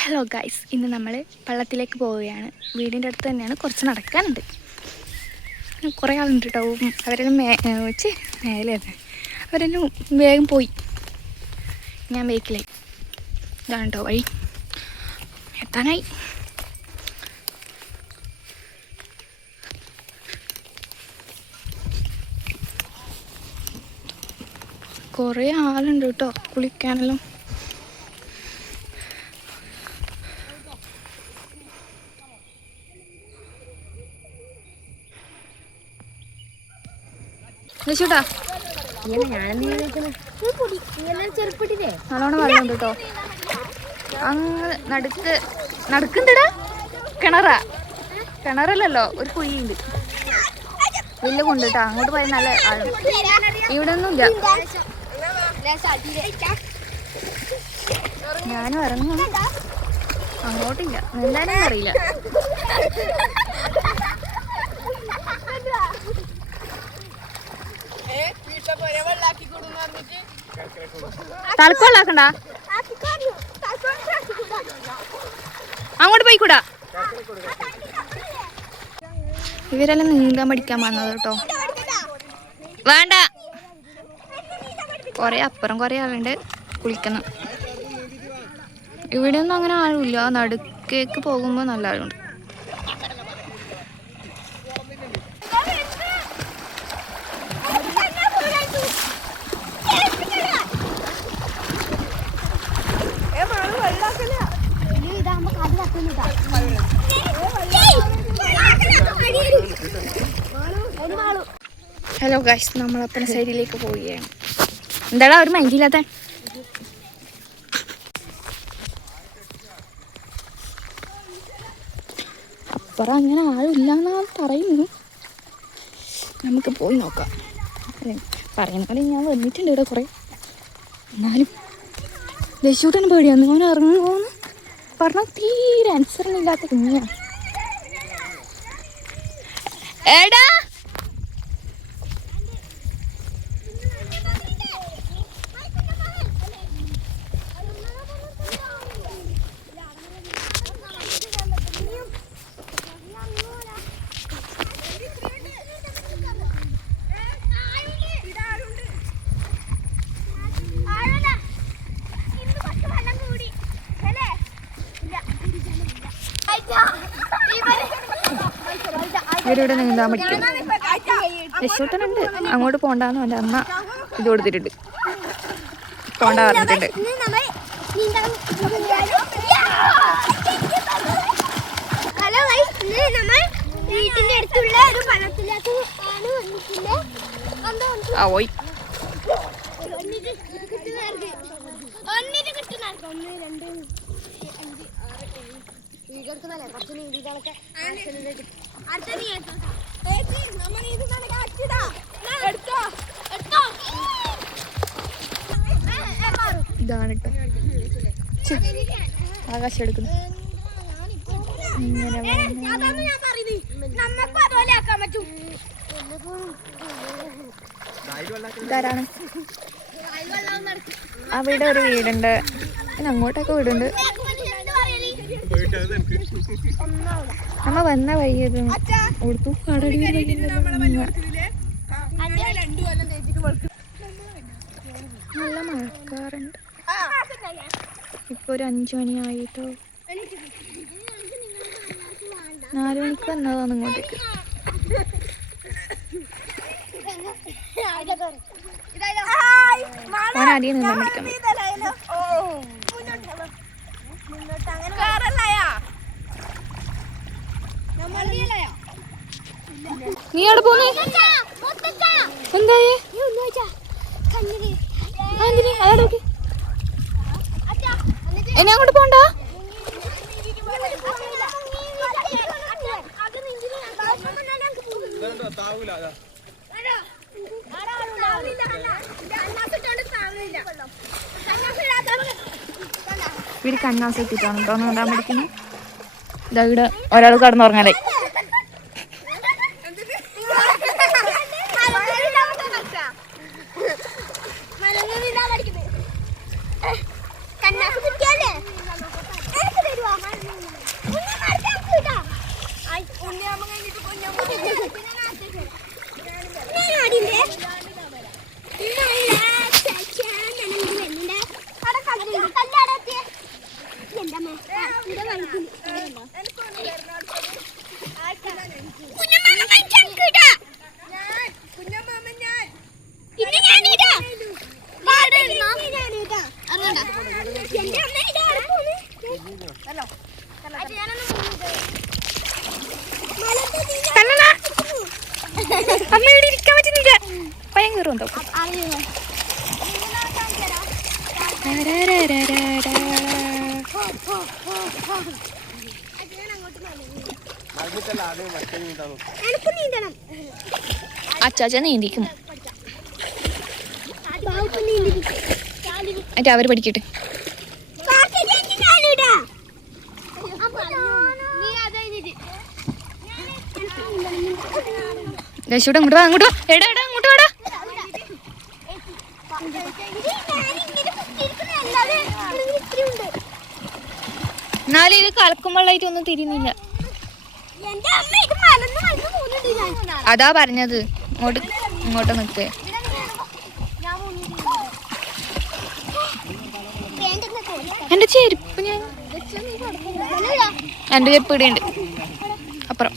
Hello guys, ഇന്ന് നമ്മൾ പള്ളത്തിലേക്ക് പോവുകയാണ്. വീടിൻ്റെ അടുത്ത് തന്നെയാണ്, കുറച്ച് നടക്കാനുണ്ട്. കുറേ ആളുണ്ട് കേട്ടോ. അവരെല്ലാം മേലെ അവരെല്ലാം വേഗം പോയി. ഞാൻ ബേക്കിലായി. ഇതാണ് കേട്ടോ വഴി. എത്താനായി. കുറേ ആളുണ്ട് കേട്ടോ കുളിക്കാനെല്ലാം. നല്ലോണം വെള്ളമുണ്ട് കേട്ടോ. അങ്ങ് നടുക്കുണ്ടടാ. കിണറല്ലല്ലോ, ഒരു കുഴിയുണ്ട്, വലിയ കൊണ്ട് കേട്ടോ. അങ്ങോട്ട് പോയാൽ നല്ല ആഴം. ഇവിടെ ഒന്നുമില്ല. ഞാനും ഇറങ്ങും. അങ്ങോട്ടില്ല, എന്തായാലും അറിയില്ല. തലക്കോളാക്കണ്ട, അങ്ങോട്ട് പോയിക്കൂടാ. ഇവരെല്ലാം നീന്താൻ പഠിക്കാൻ വന്നത് കേട്ടോ. വേണ്ട, കൊറേ അപ്പുറം കൊറേ ആളുണ്ട് കുളിക്കണം. ഇവിടെ ഒന്നും അങ്ങനെ ആരുമില്ല. നടുക്കേക്ക് പോകുമ്പോ നല്ല ആളുണ്ട്. ഹലോ ഗൈസ്, നമ്മളപ്പന സൈഡിലേക്ക് പോവുകയാണ്. എന്താടാ ഒരു മൈൻഡില്ലാത്ത? അപ്പുറം അങ്ങനെ ആരുമില്ലാന്നാ പറയുന്നു. നമുക്ക് പോയി നോക്കാം. പറയുന്ന പോലെ ഞാൻ വന്നിട്ടുണ്ട് ഇവിടെ കുറേ. എന്നാലും ദശൂട്ടന് പേടിയാണ്. ഓൻ ഇറങ്ങുമോന്ന് പറഞ്ഞാൽ തീരെ അനുസരണയില്ലാത്ത കുഞ്ഞാണ്. ഏടാ ഇവരിവിടെ നീന്താൻ പഠിക്കും. രക്ഷോട്ടനുണ്ട്. അങ്ങോട്ട് പോണ്ടാന്ന് എൻ്റെ അമ്മ ഇത് കൊടുത്തിട്ടുണ്ട്. പോണ്ട പറഞ്ഞിട്ടുണ്ട്. ഹലോ ഗൈസ്, നമ്മൾ വീട്ടിന്റെ അടുത്തുള്ള ഒരു പണത്തിലേക്ക് ആണ് വന്നിട്ടുണ്ട്. ആ പോയി. ഇതാണ് കേട്ടോ ആകാശം എടുക്കുന്നു. ഇതാരാണ്? അവിടെ ഒരു വീടുണ്ട്, പിന്നെ അങ്ങോട്ടൊക്കെ വീടുണ്ട്. നമ്മ വന്ന വഴിയത് കൊടുത്തു. കടടി നല്ല മഴക്കാറുണ്ട്. ഇപ്പൊ ഒരു 5 മണിയായിട്ടോ. 4 മണിക്ക് വന്നതാണ് ഇങ്ങോട്ടേക്ക്. ഞാൻ ആദ്യം നിന്നാൻ പഠിക്കാൻ. നീ അവിടെ പോന്നേ? എന്തായേ? എന്നെ അങ്ങോട്ട് പോണ്ട. ഇവര് കണ്ണാസ് എത്തിയിട്ടാണ് കേട്ടോ നീന്താൻ പഠിക്കുന്നത്. ഇതാ ഇവിടെ ഒരാൾ കടന്നുറങ്ങാനായി. അമ്മ ഇവിടെ ഇരിക്കാൻ പറ്റുന്നില്ല, ഭയങ്കര ഉണ്ടോ. അച്ചാച്ച നീന്തിക്കും, എന്നിട്ട് അവര് പഠിക്കട്ടെ. ദേശൂടെ അങ്ങോട്ട് വാ, അങ്ങോട്ട് വാ, എടാ എടാ അങ്ങോട്ട് വാടാ. എന്നാലും ഇത് കലക്കും വെള്ളമായിട്ട് ഒന്നും തിരിയുന്നില്ല. അതാ പറഞ്ഞത് ഇങ്ങോട്ട് നിൽക്കേ. എന്റെ ചെരുപ്പ് എന്റെ ചെരുപ്പ് ഇവിടെയുണ്ട് അപ്പുറം.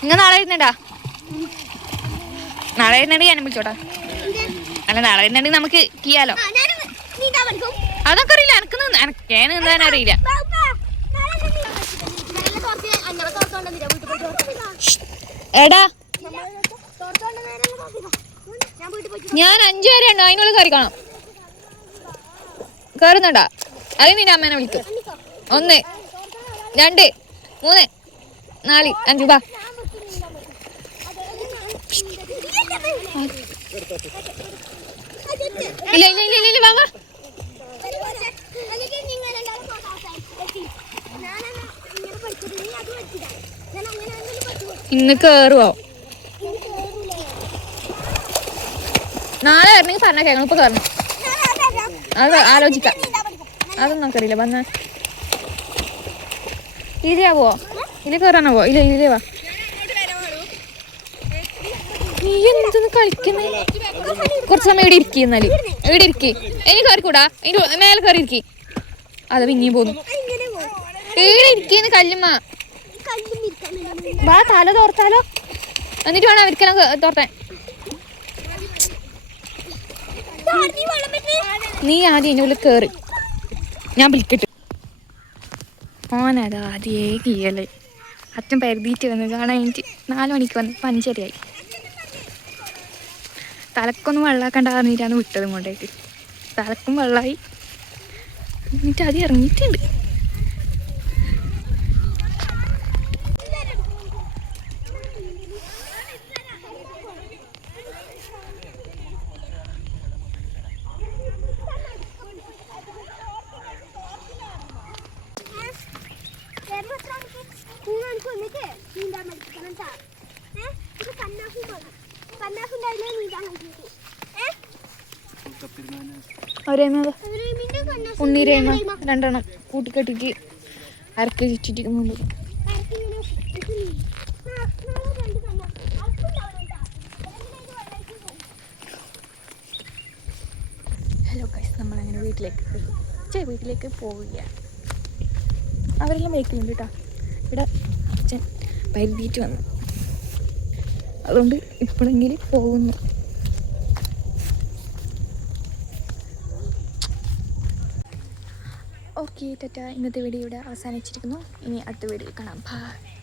നിങ്ങൾ നാളെ വരുന്നുണ്ടാ? നാളെ വരുന്നുണ്ടെങ്കിൽ ഞാനും വിളിച്ചോട്ടാ. അല്ല നാളെ വരുന്നുണ്ടെങ്കിൽ നമുക്ക് ചെയ്യാലോ. അതൊക്കെ അറിയില്ല, എനിക്ക് നീന്താൻ അറിയില്ല. എടാ ഞാൻ 5 വരെ ഉണ്ടോ, അതിനുള്ളിൽ കയറി കാണാം. കയറുന്നുണ്ടാ? അത് നിന്റെ അമ്മേനെ വിളിക്കും. 1 2 3 4 5 വാ. ഇല്ല ഇല്ല ഇല്ല ഇല്ല വാ വാ. ഇന്ന് കേറുവോ? നാളെ വരണമെങ്കിൽ പറഞ്ഞ കേൾക്കണം. ഇപ്പൊ കയറണം, അത് ആലോചിക്കാം. അതൊന്നും നമുക്കറിയില്ല. വന്ന ഇതിലാ പോവോ? ഇതിൽ കയറാനോ പോ? ഇല്ല ഇതിലേ വാ. നീ എന്തൊന്ന് കളിക്കുന്നേ? കുറച്ച് സമയം ഇവിടെ ഇരിക്കി. എന്നാല് ഇവിടെ ഇരിക്കി. ഇനി കയറിക്കൂടാ, അതിന്റെ മേലെ കയറി ഇരിക്കി. അത് പിന്നെയും പോന്നു. ഇവിടെ ഇരിക്കുന്നു കല്ലുമ്മ. വാ, തല തോർത്താലോ, എന്നിട്ട് വേണം അവർക്കെല്ലാം തോർത്താൻ. നീ ആദ്യം ഇതിൻ്റെ ഉള്ളിൽ കയറി, ഞാൻ വിളിക്കട്ടെ. ഓനത് ആദ്യേ കീയല്ലേ. അച്ഛൻ പരുതിയിട്ട് വന്ന് കാണാൻ എനിക്ക് 4 മണിക്ക് വന്ന് 5:30 തലക്കൊന്നും വെള്ളമാക്കണ്ട പറഞ്ഞിട്ടാണ് വിട്ടതും കൊണ്ടേക്ക്. തലക്കും വെള്ളമായി, എന്നിട്ട് ആദ്യം ഇറങ്ങിയിട്ടുണ്ട്. ഉണ്ണീരേമ 2 എണ്ണം കൂട്ടിക്കെട്ടിട്ട് അരക്ക് ചുറ്റിട്ട്. ഹലോ ഗൈസ്, നമ്മളങ്ങനെ വീട്ടിലേക്ക് പോവുകയാണ്. അവരെല്ലാം വെക്കുന്നുണ്ട് കേട്ടോ. ഇവിടെ അച്ഛൻ പരുതിയിട്ട് വന്നു, അതുകൊണ്ട് ഇപ്പോഴെങ്കിലും പോകുന്നു. ഓക്കെ ടാറ്റ. ഇന്നത്തെ വീഡിയോ ഇവിടെ അവസാനിച്ചിരിക്കുന്നു. ഇനി അടുത്ത വീഡിയോ കാണാം. ബൈ.